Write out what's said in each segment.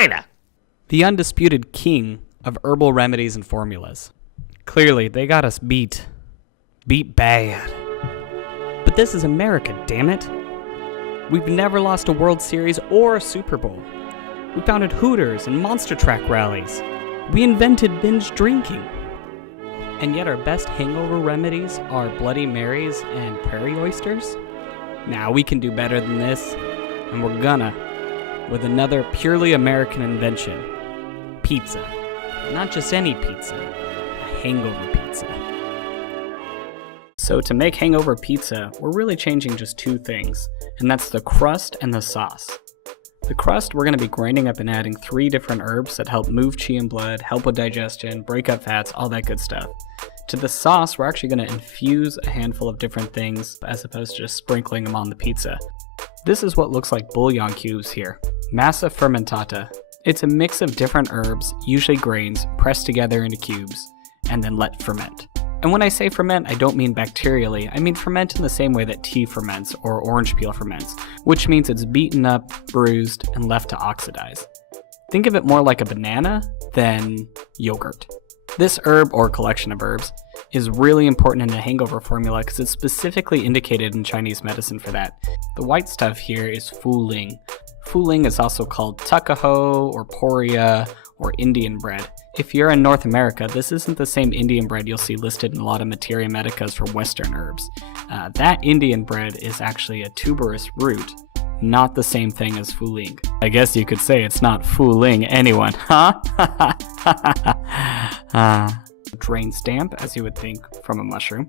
China! The undisputed king of herbal remedies and formulas. Clearly, they got us beat. Beat bad. But this is America, damn it. We've never lost a World Series or a Super Bowl. We founded Hooters and Monster Truck rallies. We invented binge drinking. And yet our best hangover remedies are Bloody Marys and prairie oysters? Nah, we can do better than this. And we're gonna. With another purely American invention. Pizza. Not just any pizza. A hangover pizza. So to make hangover pizza, we're really changing just two things. And that's the crust and the sauce. The crust we're going to be grinding up and adding 3 different herbs that help move qi and blood, help with digestion, break up fats, all that good stuff. To the sauce, we're actually going to infuse a handful of different things as opposed to just sprinkling them on the pizza. This is what looks like bouillon cubes here. Massa fermentata. It's a mix of different herbs, usually grains, pressed together into cubes, and then let ferment. And when I say ferment, I don't mean bacterially, I mean ferment in the same way that tea ferments or orange peel ferments, which means it's beaten up, bruised, and left to oxidize. Think of it more like a banana than yogurt. This herb, or collection of herbs, is really important in a hangover formula because it's specifically indicated in Chinese medicine for that. The white stuff here is fu ling. Fu ling is also called tuckahoe or poria or Indian bread. If you're in North America, this isn't the same Indian bread you'll see listed in a lot of materia medicas for Western herbs. That Indian bread is actually a tuberous root, not the same thing as fu ling. I guess you could say it's not fooling anyone, huh? Drains damp, as you would think from a mushroom.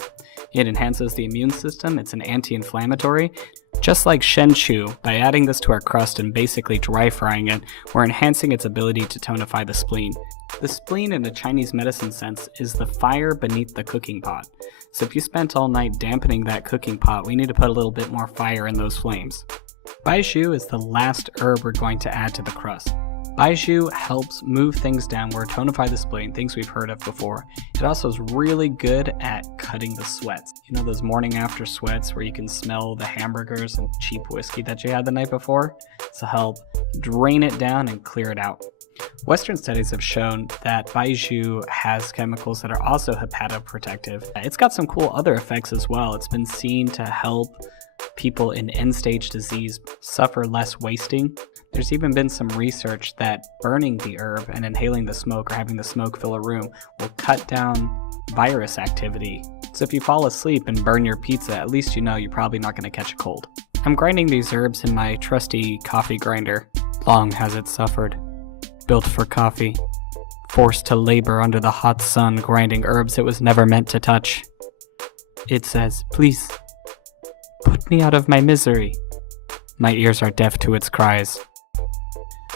It enhances the immune system, it's an anti-inflammatory. Just like shen chu, by adding this to our crust and basically dry frying it, we're enhancing its ability to tonify the spleen. The spleen in a Chinese medicine sense is the fire beneath the cooking pot. So if you spent all night dampening that cooking pot, we need to put a little bit more fire in those flames. Baijiu is the last herb we're going to add to the crust. Baijiu helps move things downward, tonify the spleen, things we've heard of before. It also is really good at cutting the sweats. You know those morning after sweats where you can smell the hamburgers and cheap whiskey that you had the night before? To help drain it down and clear it out. Western studies have shown that Baijiu has chemicals that are also hepatoprotective. It's got some cool other effects as well. It's been seen to help people in end-stage disease suffer less wasting. There's even been some research that burning the herb and inhaling the smoke or having the smoke fill a room will cut down virus activity. So if you fall asleep and burn your pizza, at least you know you're probably not going to catch a cold. I'm grinding these herbs in my trusty coffee grinder. Long has it suffered. Built for coffee. Forced to labor under the hot sun grinding herbs it was never meant to touch. It says, "Please, put me out of my misery." My ears are deaf to its cries.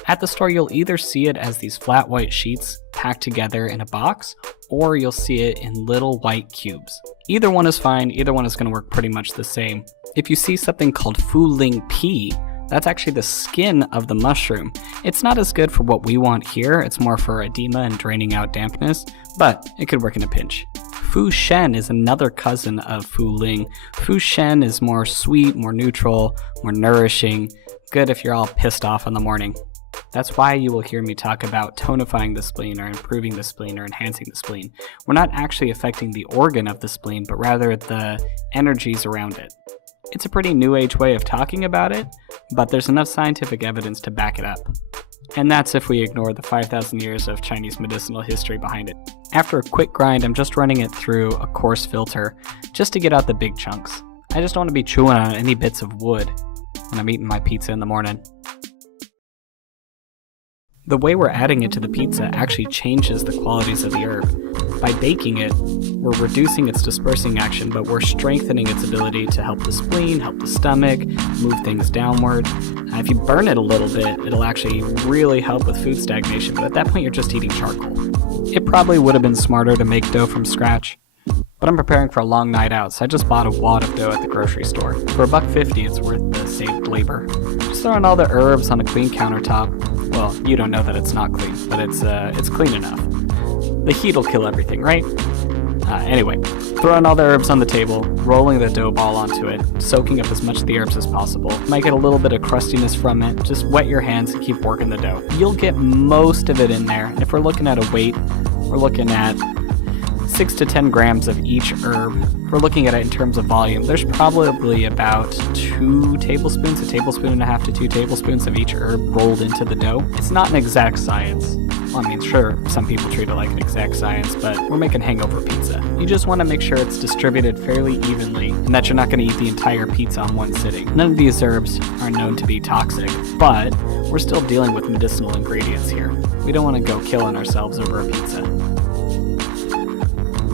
At the store, you'll either see it as these flat white sheets packed together in a box, or you'll see it in little white cubes. Either one is fine, either one is going to work pretty much the same. If you see something called fu ling pea, that's actually the skin of the mushroom. It's not as good for what we want here, it's more for edema and draining out dampness, but it could work in a pinch. Fu shen is another cousin of fu ling. Fu shen is more sweet, more neutral, more nourishing, good if you're all pissed off in the morning. That's why you will hear me talk about tonifying the spleen or improving the spleen or enhancing the spleen. We're not actually affecting the organ of the spleen, but rather the energies around it. It's a pretty new age way of talking about it, but there's enough scientific evidence to back it up. And that's if we ignore the 5,000 years of Chinese medicinal history behind it. After a quick grind, I'm just running it through a coarse filter just to get out the big chunks. I just don't want to be chewing on any bits of wood when I'm eating my pizza in the morning. The way we're adding it to the pizza actually changes the qualities of the herb. By baking it, we're reducing its dispersing action, but we're strengthening its ability to help the spleen, help the stomach, move things downward. If you burn it a little bit, it'll actually really help with food stagnation, but at that point you're just eating charcoal. It probably would have been smarter to make dough from scratch, but I'm preparing for a long night out, so I just bought a wad of dough at the grocery store. For $1.50, it's worth the saved labor. Just throwing all the herbs on a clean countertop. Well, you don't know that it's not clean, but it's clean enough. The heat'll kill everything, right? Anyway, throwing all the herbs on the table, rolling the dough ball onto it, soaking up as much of the herbs as possible. You might get a little bit of crustiness from it. Just wet your hands and keep working the dough. You'll get most of it in there. And if we're looking at a weight, we're looking at 6 to 10 grams of each herb. If we're looking at it in terms of volume, there's probably about 2 tablespoons, a tablespoon and a half to 2 tablespoons of each herb rolled into the dough. It's not an exact science. Well, I mean, sure, some people treat it like an exact science, but we're making hangover pizza. You just want to make sure it's distributed fairly evenly and that you're not going to eat the entire pizza on one sitting. None of these herbs are known to be toxic, but we're still dealing with medicinal ingredients here. We don't want to go killing ourselves over a pizza.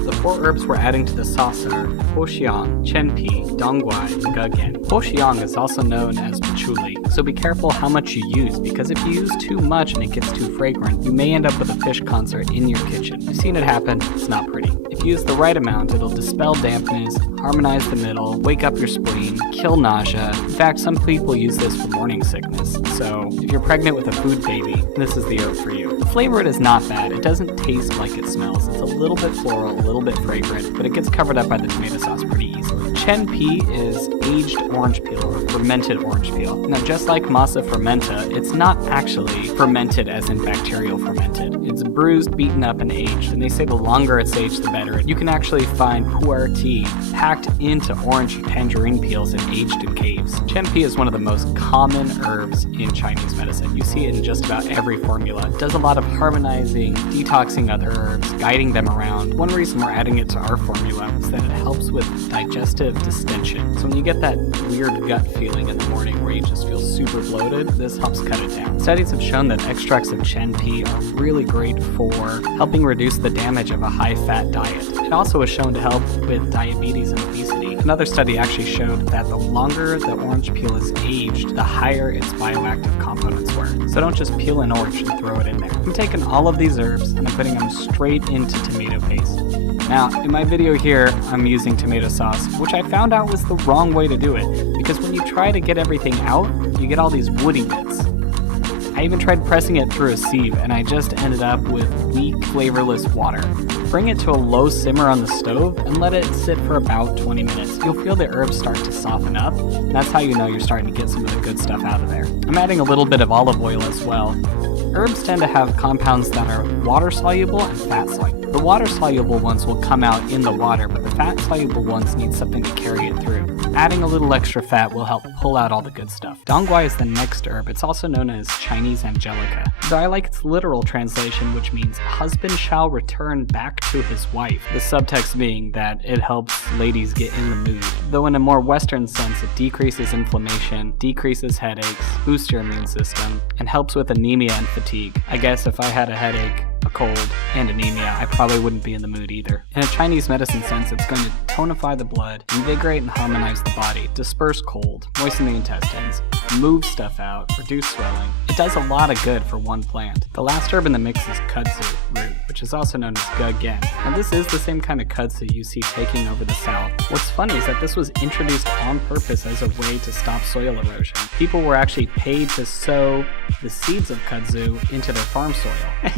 The 4 herbs we're adding to the sauce are hoxiang, chenpi, dongguai, and gugen. Hoxiang is also known as patchouli, so be careful how much you use, because if you use too much and it gets too fragrant, you may end up with a fish concert in your kitchen. I've seen it happen, it's not pretty. If you use the right amount, it'll dispel dampness, harmonize the middle, wake up your spleen, kill nausea. In fact, some people use this for morning sickness, so if you're pregnant with a food baby, this is the herb for you. The flavor is not bad, it doesn't taste like it smells. It's a little bit floral, a little bit fragrant, but it gets covered up by the tomato sauce pretty easily. Chenpi is aged orange peel, or fermented orange peel. Now, just like masa fermenta, it's not actually fermented as in bacterial fermented. It's bruised, beaten up, and aged, and they say the longer it's aged, the better. You can actually find pu'er tea packed into orange tangerine peels and aged in caves. Chenpi is one of the most common herbs in Chinese medicine. You see it in just about every formula. It does a lot of harmonizing, detoxing other herbs, guiding them around. One reason we're adding it to our formula is that it helps with digestive distension. So when you get that weird gut feeling in the morning where you just feel super bloated, this helps cut it down. Studies have shown that extracts of chenpi are really great for helping reduce the damage of a high-fat diet. It also is shown to help with diabetes and obesity. Another study actually showed that the longer the orange peel is aged, the higher its bioactive components were. So don't just peel an orange and throw it in there. I'm taking all of these herbs and I'm putting them straight into tomato paste. Now, in my video here, I'm using tomato sauce, which I found out was the wrong way to do it, because when you try to get everything out, you get all these woody bits. I even tried pressing it through a sieve, and I just ended up with weak, flavorless water. Bring it to a low simmer on the stove and let it sit for about 20 minutes. You'll feel the herbs start to soften up, and that's how you know you're starting to get some of the good stuff out of there. I'm adding a little bit of olive oil as well. Herbs tend to have compounds that are water-soluble and fat-soluble. The water-soluble ones will come out in the water, but the fat-soluble ones need something to carry it through. Adding a little extra fat will help pull out all the good stuff. Dongguai is the next herb. It's also known as Chinese angelica, though I like its literal translation, which means husband shall return back to his wife. The subtext being that it helps ladies get in the mood. Though in a more Western sense, it decreases inflammation, decreases headaches, boosts your immune system, and helps with anemia and fatigue. I guess if I had a headache, a cold, and anemia, I probably wouldn't be in the mood either. In a Chinese medicine sense, it's going to tonify the blood, invigorate and harmonize the body, disperse cold, moisten the intestines, move stuff out, reduce swelling. It does a lot of good for one plant. The last herb in the mix is kudzu root, which is also known as gugen. Now this is the same kind of kudzu you see taking over the south. What's funny is that this was introduced on purpose as a way to stop soil erosion. People were actually paid to sow the seeds of kudzu into their farm soil.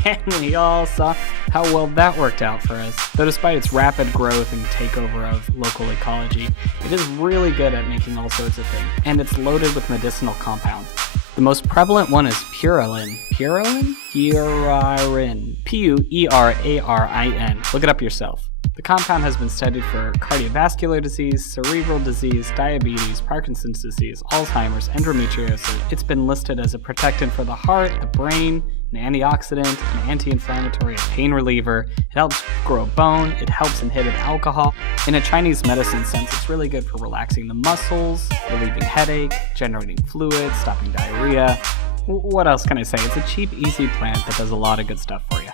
And we all saw how well that worked out for us. Though despite its rapid growth and takeover of local ecology, it is really good at making all sorts of things. And it's loaded with medicinal compounds. The most prevalent one is purulin. Purulin? Purarin. P-U-E-R-A-R-I-N. Look it up yourself. The compound has been studied for cardiovascular disease, cerebral disease, diabetes, Parkinson's disease, Alzheimer's, endometriosis. It's been listed as a protectant for the heart, the brain, an antioxidant, an anti-inflammatory, a pain reliever. It helps grow bone. It helps inhibit alcohol. In a Chinese medicine sense, it's really good for relaxing the muscles, relieving headache, generating fluid, stopping diarrhea. What else can I say? It's a cheap, easy plant that does a lot of good stuff for you.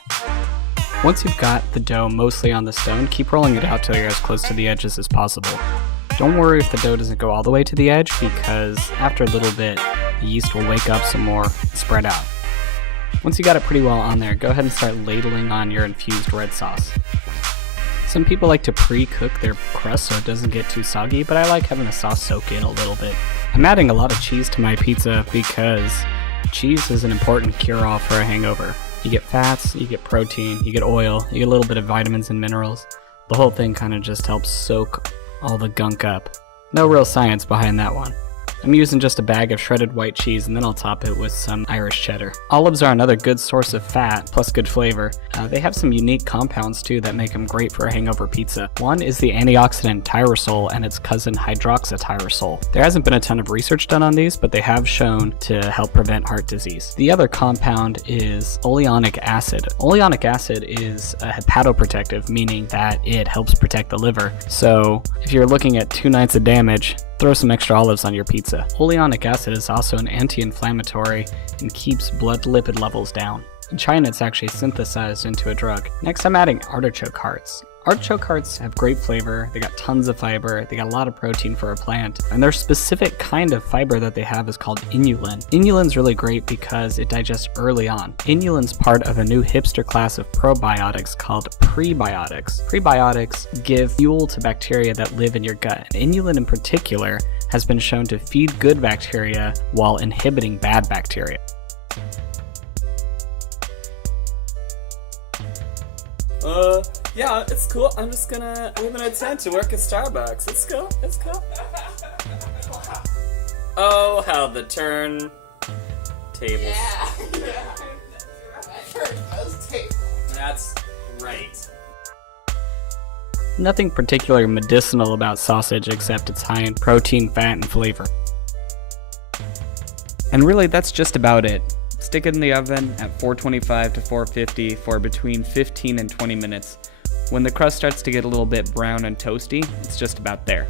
Once you've got the dough mostly on the stone, keep rolling it out till you're as close to the edges as possible. Don't worry if the dough doesn't go all the way to the edge, because after a little bit, the yeast will wake up some more and spread out. Once you got it pretty well on there, go ahead and start ladling on your infused red sauce. Some people like to pre-cook their crust so it doesn't get too soggy, but I like having the sauce soak in a little bit. I'm adding a lot of cheese to my pizza because cheese is an important cure-all for a hangover. You get fats, you get protein, you get oil, you get a little bit of vitamins and minerals. The whole thing kind of just helps soak all the gunk up. No real science behind that one. I'm using just a bag of shredded white cheese, and then I'll top it with some Irish cheddar. Olives are another good source of fat, plus good flavor. They have some unique compounds too that make them great for a hangover pizza. One is the antioxidant tyrosol and its cousin hydroxytyrosol. There hasn't been a ton of research done on these, but they have shown to help prevent heart disease. The other compound is oleonic acid. Oleonic acid is a hepatoprotective, meaning that it helps protect the liver. So if you're looking at 2 nights of damage, throw some extra olives on your pizza. Oleonic acid is also an anti-inflammatory and keeps blood lipid levels down. In China, it's actually synthesized into a drug. Next, I'm adding artichoke hearts. Artichoke hearts have great flavor, they got tons of fiber, they got a lot of protein for a plant, and their specific kind of fiber that they have is called inulin. Inulin's really great because it digests early on. Inulin's part of a new hipster class of probiotics called prebiotics. Prebiotics give fuel to bacteria that live in your gut, and inulin in particular has been shown to feed good bacteria while inhibiting bad bacteria. Yeah, it's cool. I'm just gonna leave an attempt to work at Starbucks. It's cool. It's cool. Oh, how the turn tables. Yeah. Turn those tables. That's right. Nothing particularly medicinal about sausage except it's high in protein, fat, and flavor. And really, that's just about it. Stick it in the oven at 425 to 450 for between 15 and 20 minutes. When the crust starts to get a little bit brown and toasty, it's just about there.